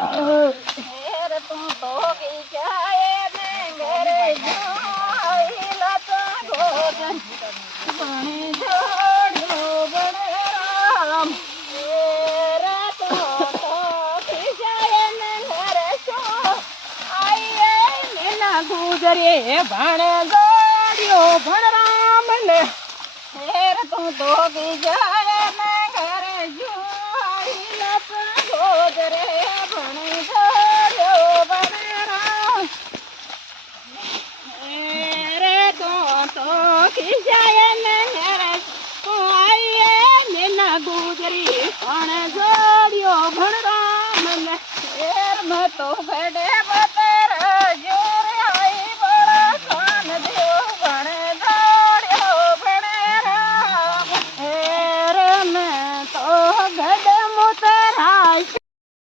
हेर तू तो की जाए ने मेरे जाई लता भोजन बने जोड़ो बने राम हेर तू तो की जाए ने मेरे सो आए मीना गुजरे भण जोड़ियो भण राम ने हेर तू तो की जाए ने घरे जाई लता गोदरे गुजरी पण जोड़ियो भण राम ने हेर मैं तो भेड़े